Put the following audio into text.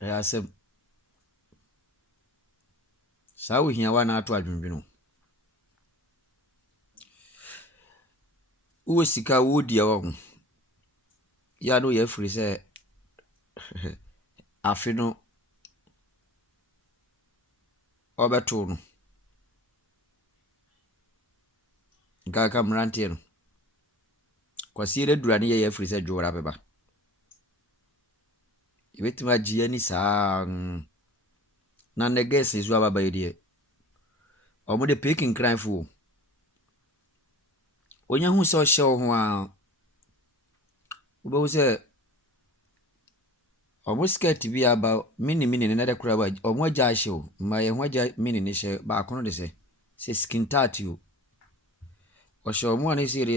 Asem. Sa wo hia wa na ato adwendweno. Wo sika wo dia wo. Ya no ye free say afi no obeto no. Nkaka mrantie no. Kwasi re durane ye free say dwora beba. Ibetima gie ni saa na negesi izu ababa yedie. Omo de picking cry fu. Onya hu se o hye ho a wo se omo skirt bi aba mini na de kura ba omo agya hye o ma ye ho agya mini ni hye ba kono de se skin tight o hye omo ani se